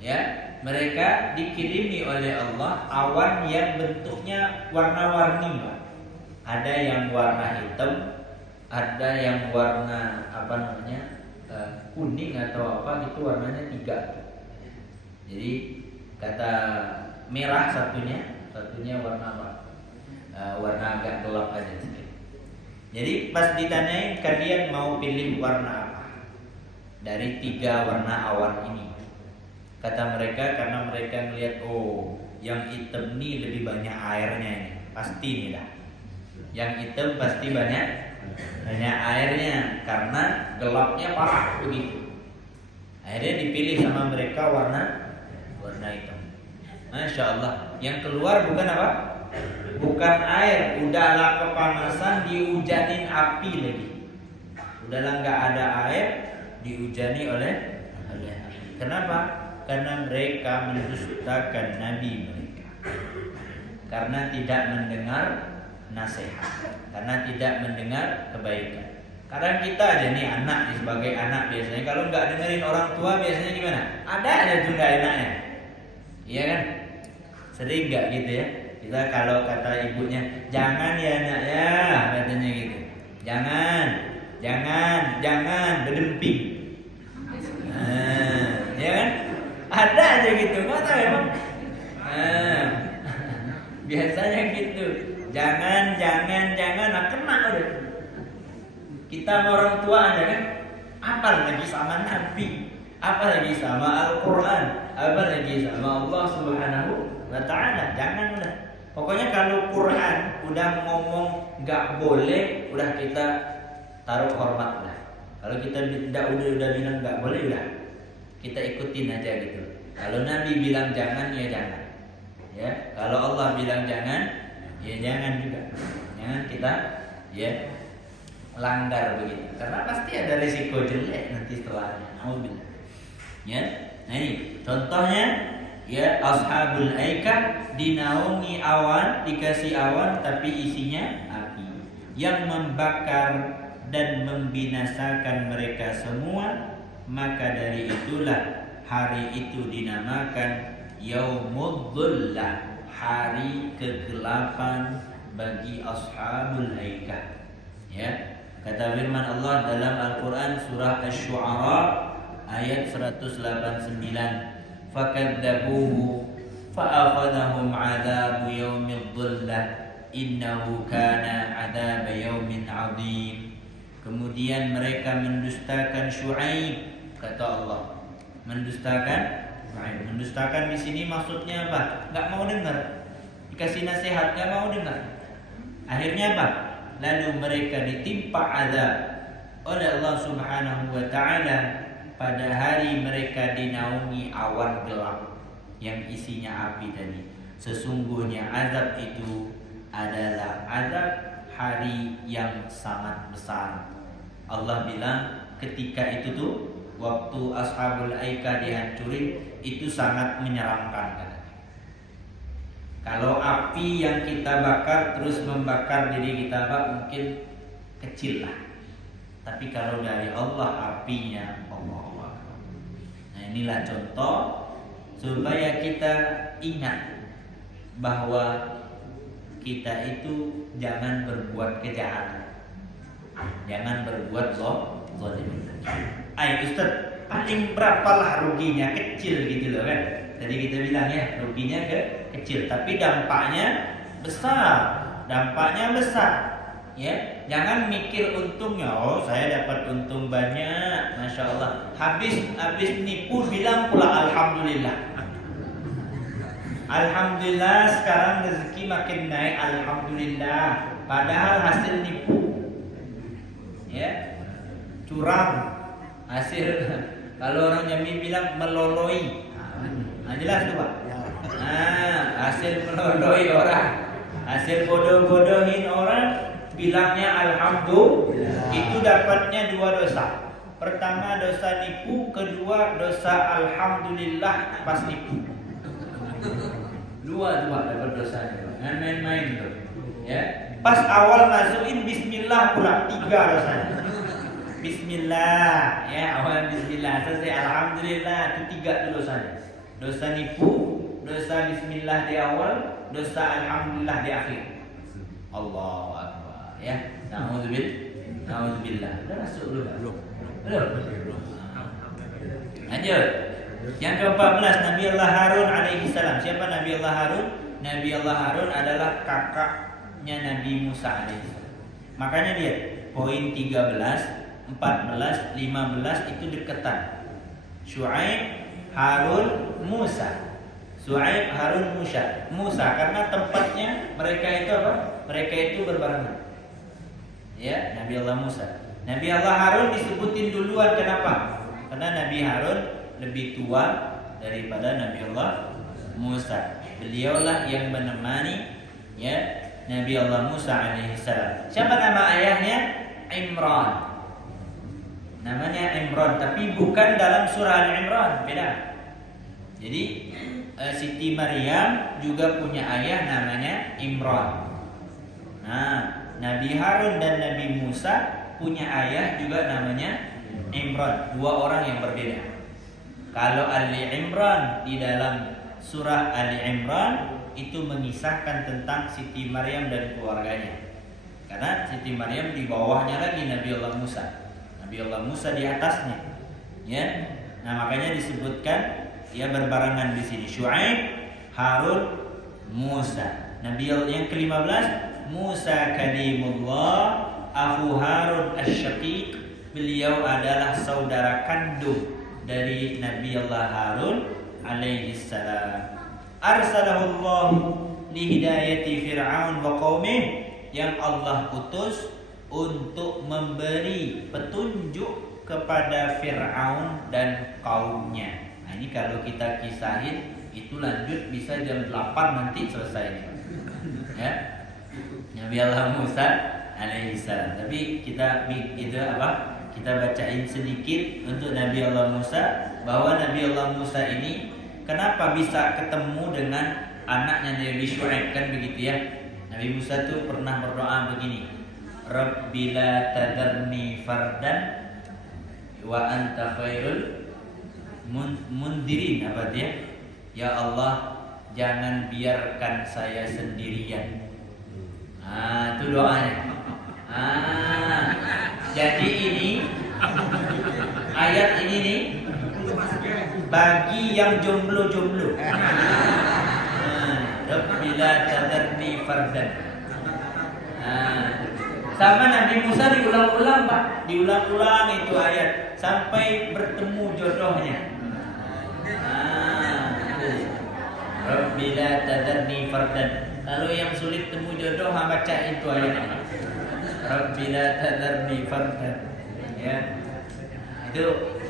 ya, mereka dikirimi oleh Allah awan yang bentuknya warna-warni, Pak. Ada yang warna hitam, ada yang warna kuning atau apa gitu, warnanya 3. Jadi kata merah satunya warna apa? Warna agak gelap aja sedikit. Jadi pas ditanyain, kalian mau pilih warna apa dari 3 warna awan ini? Kata mereka, karena mereka melihat, oh yang hitam nih lebih banyak airnya ini, pasti nih lah. Yang hitam pasti banyak airnya, karena gelapnya parah begitu. Akhirnya dipilih sama mereka warna hitam. Masya Allah. Yang keluar bukan apa? Bukan air. Udahlah kepanasan, dihujanin api lagi. Udahlah nggak ada air, dihujani oleh api. Kenapa? Karena mereka mendustakan Nabi mereka. Karena tidak mendengar nasihat, karena tidak mendengar kebaikan. Kadang kita aja nih anak, sebagai anak biasanya kalau nggak dengerin orang tua biasanya gimana? Ada aja tuh nggak enaknya, iya kan? Sering nggak gitu ya? Kita kalau kata ibunya, jangan ya nak ya, katanya gitu. Jangan berdemping. Ya kan? Ada aja gitu, nggak tahu emang. Biasanya gitu. Jangan, nah kena udah. Kita sama orang tua aja kan, apalagi sama Nabi, apalagi sama Al-Quran, apalagi sama Allah Subhanahu Wa Taala. Jangan udah. Pokoknya kalau Quran udah ngomong nggak boleh, udah kita taruh hormat lah. Kalau kita udah bilang nggak boleh, udah kita ikutin aja gitu. Kalau Nabi bilang jangan, ya jangan. Ya, kalau Allah bilang jangan, ya jangan juga. Jangan kita langgar begitu. Karena pasti ada risiko jelek nanti setelahnya. Alhamdulillah. Ya. Nah ini contohnya ya, ashabul aikah dinaungi awan, dikasih awan tapi isinya api. yang membakar dan membinasakan mereka semua, maka dari itulah hari itu dinamakan Yaumudzullah, hari kegelapan bagi ashabul aikah. Ya, kata firman Allah dalam Al-Quran surah Asy-Syu'ara ayat 189, fakadzabuhu fa'akhadhahum 'adzabu yaumidzullah innahu kana 'adzaba yaumin 'adzim. Kemudian mereka mendustakan Syuaib, kata Allah. Mendustakan di sini maksudnya apa? Enggak mau dengar. Dikasih nasihat enggak mau dengar. Akhirnya apa? Lalu mereka ditimpa azab oleh Allah Subhanahu wa taala pada hari mereka dinaungi awan gelap yang isinya api tadi. Sesungguhnya azab itu adalah azab hari yang sangat besar. Allah bilang ketika itu tuh waktu ashabul aikah dihancurin itu sangat menyeramkan katanya. Kalau api yang kita bakar terus membakar diri kita mungkin kecil lah. Tapi kalau dari Allah apinya Allah. Nah inilah contoh supaya kita ingat bahwa kita itu jangan berbuat kejahatan. Jangan berbuat zalim. Ayo Ustaz, paling berapalah ruginya? Kecil gitu loh kan. Tadi kita bilang ya, ruginya kecil tapi dampaknya besar. Ya, jangan mikir untungnya. Oh, saya dapat untung banyak, masya Allah. Habis nipu bilang pula alhamdulillah. Alhamdulillah sekarang rezeki makin naik, alhamdulillah. Padahal hasil nipu. Ya, curang. Hasil kalau orang Jambi bilang meloloi. Nah, jelas tuh Pak. Nah, hasil meloloi orang, hasil bodoh-bodohin orang, bilangnya alhamdulillah. Itu dapatnya 2 dosa. Pertama dosa nipu, kedua dosa alhamdulillah pas nipu. Dua dapat dosanya. Jangan main-main tuh. Ya. Pas awal masukin bismillah pula 3 dosanya. Bismillah, ya awal bismillah, selesai alhamdulillah, itu 3 dosanya. Dosa nipu, dosa bismillah di awal, dosa alhamdulillah di akhir. Allahu akbar, ya. Nauzubillah. Udah masuk belum? Belum. Lanjut. Yang ke-14, Nabi Allah Harun alaihi salam. Siapa Nabi Allah Harun? Nabi Allah Harun adalah kakaknya Nabi Musa alaihi salam. Makanya lihat poin 13, 14, 15 itu deketan. Syuaib, Harun, Musa. Syuaib, Harun, Musa karena tempatnya mereka itu apa? Mereka itu berbarengan. Ya, Nabi Allah Musa. Nabi Allah Harun disebutin duluan kenapa? Karena Nabi Harun lebih tua daripada Nabi Allah Musa. Beliaulah yang menemani ya Nabi Allah Musa alaihi salam. Siapa nama ayahnya? Imran. Namanya Imran, tapi bukan dalam surah Al-Imran, beda. Jadi Siti Maryam juga punya ayah namanya Imran. Nah, Nabi Harun dan Nabi Musa punya ayah juga namanya Imran. 2 orang yang berbeda. Kalau Ali Imran di dalam surah Ali Imran itu mengisahkan tentang Siti Maryam dan keluarganya. Karena Siti Maryam di bawahnya lagi Nabi Allah Musa. Nabi Allah Musa di atasnya, ya. Nah makanya disebutkan ya berbarengan di sini Syuaib, Harun, Musa. Nabi yang ke-15 Musa kalimullah, akhu Harun asy-Syaqiq. Beliau adalah saudara kandung dari Nabi Allah Harun alaihi salam. Arsalahu Allah li hidayati Fir'aun wa qaumih, yang Allah utus untuk memberi petunjuk kepada Fir'aun dan kaumnya. Nah ini kalau kita kisahin itu lanjut bisa jam 8 nanti selesai. Ya, Nabi Allah Musa alaihissalam. Tapi kita itu apa? Kita bacain sedikit untuk Nabi Allah Musa, bahwa Nabi Allah Musa ini kenapa bisa ketemu dengan anaknya Nabi Syuaib, kan begitu ya. Nabi Musa tuh pernah berdoa begini, Rabbi la tadarni fardan wa anta khairul mundirin. Apa dia? Ya Allah, jangan biarkan saya sendirian. Itu doanya. Jadi ini ayat ini nih bagi yang jomblo-jomblo. Rabbi la tadarni fardan. Sama Nabi Musa diulang-ulang, Pak. Diulang-ulang itu ayat sampai bertemu jodohnya. Rabbi la tadarni fardan. Lalu yang sulit temu jodoh baca itu ayat. Rabbi la tadarni fardan. Ya.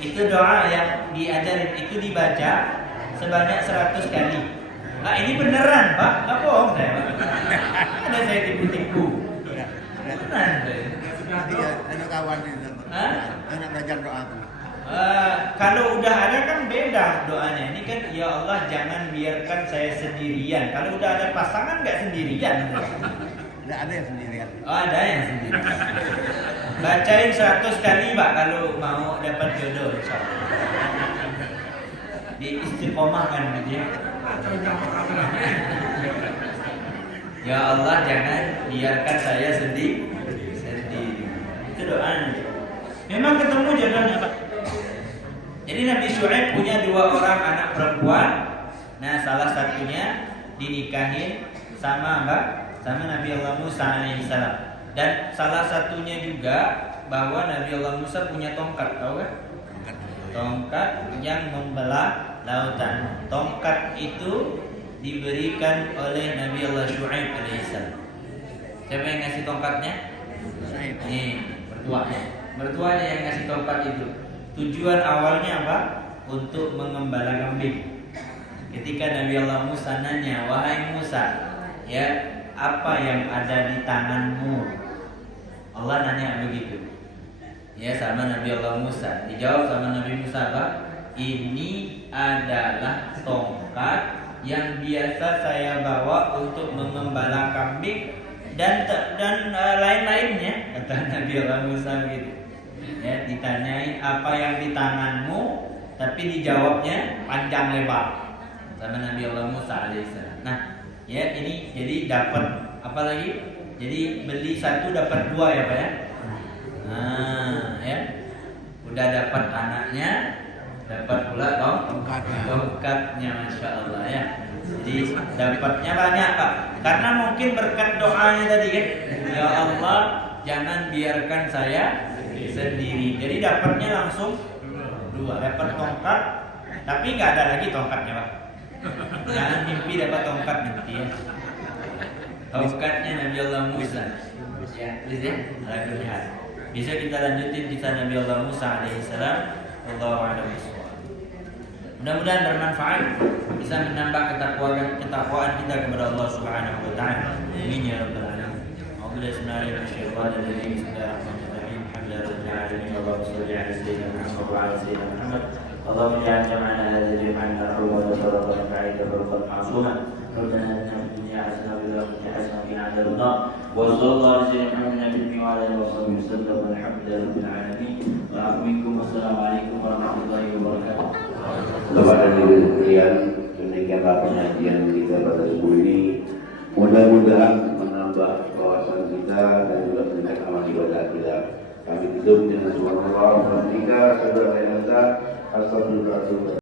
Itu doa yang diajarin, itu dibaca sebanyak 100 kali. Nah, ini beneran, Pak. Enggak bohong saya, Pak. Ada saya tipu-tipu. Beneran saya. Ada kawan itu. Anak belajar doa tuh. Kalau udah ada kan beda doanya. Ini kan ya Allah jangan biarkan saya sendirian. Kalau udah ada pasangan nggak sendirian. Tidak ada yang sendirian. Oh, ada yang sendirian. Bacain 100 kali, Pak, kalau mau dapat jodoh, insyaallah. Di istiqomahkan gitu ya. Ya Allah jangan biarkan saya sendiri. Itu doanya. Memang ketemu jodohnya, Pak. Jadi Nabi Syuaib punya 2 orang anak perempuan. Nah, salah satunya dinikahin sama Nabi Allah Musa alaihissalam. Dan salah satunya juga bahwa Nabi Allah Musa punya tongkat, tahu kan? Tongkat yang membelah lautan. Tongkat itu diberikan oleh Nabi Allah Syuaib alaihissalam. Siapa yang ngasih tongkatnya? Nih, mertuanya yang ngasih tongkat itu. Tujuan awalnya apa? Untuk mengembala kambing. Ketika Nabi Allah Musa nanya, wahai Musa, ya apa yang ada di tanganmu? Allah nanya begitu. Ya sama Nabi Allah Musa. Dijawab sama Nabi Musa apa? Ini adalah tongkat yang biasa saya bawa untuk mengembala kambing dan lain-lainnya, kata Nabi Allah Musa gitu. Ya, ditanyain apa yang di tanganmu, tapi dijawabnya panjang lebar sama Nabi Allah Musa alaihissalam. Nah, ya ini jadi dapat apa lagi? Jadi beli 1 dapat 2 ya, Pak ya. Nah, ya. Udah dapat anaknya, dapat pula tongkatnya, Masya Allah ya. Jadi dapatnya banyak, Pak. Karena mungkin berkat doanya tadi kan. Ya Allah, jangan biarkan saya sendiri. Jadi dapatnya langsung 2, dapat tongkat, tapi nggak ada lagi tongkatnya, Pak. Jangan mimpi dapat tongkat nanti ya. Tongkatnya Nabi Allah Musa. Ya, bisa ya. Bisa kita lanjutin kisah Nabi Allah Musa alaihissalam. Wallahu a'lam bishawab. Mudah-mudahan bermanfaat, bisa menambah ketakwaan kita kepada Allah Subhanahu wa taala. Amin ya rabbal alamin. Bismillahirrahmanirrahim. Allahumma shalli ala sayyidina Muhammad wa ala sayyidina Muhammad. Allahumma ja'al jam'ana hadha jam'an marhuman wa sadaqatan ba'ida barqat ma'suman. Rabbana atina fid dunya hasanah wa fil akhirati hasanah wa qina adzabannar. Wa sallallahu alaihi wa sallam nabiyyi wa ala alihi wa sahbihi wasallam. Alhamdulillahirabbil alamin. Wa assalamualaikum warahmatullahi wabarakatuh. Kepada diri sekalian, demikianlah penyajian kita pada subuh ini. Mudah-mudahan menambah wawasan kita dan juga meningkat amal ibadah kita. Kami tutup dengan subhanallah, alhamdulillah, astagfirullah.